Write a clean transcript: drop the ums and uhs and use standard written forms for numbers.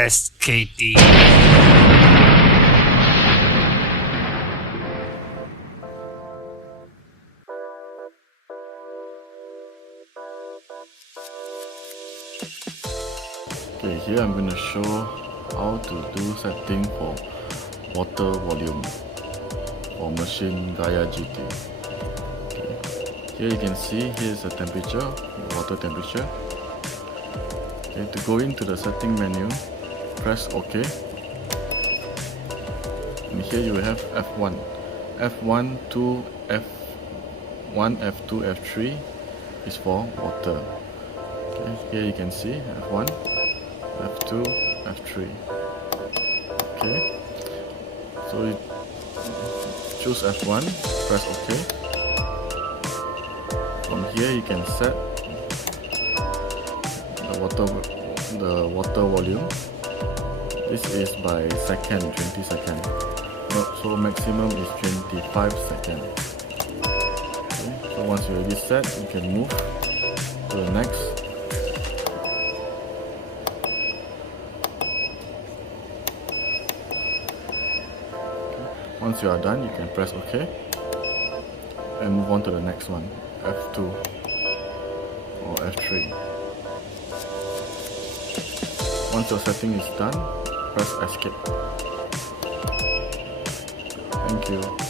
press KT. Okay, here I'm going to show how to do setting for water volume for machine Gaia GT. Okay. Here you can see here's the temperature, water temperature. Okay, to go into the setting menu, press OK. And here you will have F1. F1 to F1, F2, F3 is for water. Okay, here you can see F1, F2, F3. Okay, so you choose F1, press OK. From here you can set the water volume. This is by second, 20 seconds. So maximum is 25 seconds. Okay, so once you already set, you can move to the next. Once you are done, you can press OK and move on to the next one, F2 or F3. Once your setting is done, press Escape. Thank you.